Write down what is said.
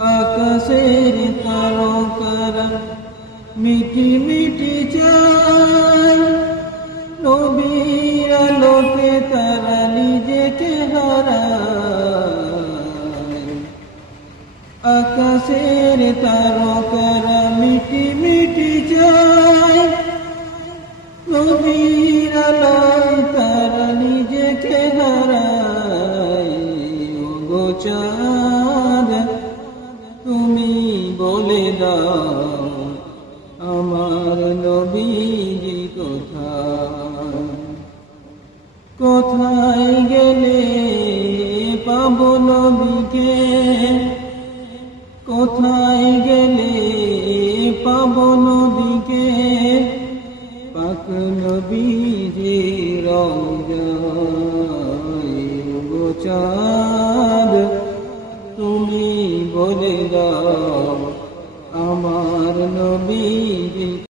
আকাশের তারকারা মিটি মিটি চায়, নবীর আলোকে তারা নিজেকে হারায়। আকাশের তারকারা মিটি মিটি চায়, নবীর আলোয় তারা নিজেকে হারায়। ওগো চাঁদ তুমি বলে দাও আমার নবীজি কোথায়? কোথায় গেলে পাবো নবীকে? কোথায় গেলে পাবো নবীকে? পাক নবীজি রওজায়। ওগো চাঁদ তুমি বলে দাও আমার নবীজি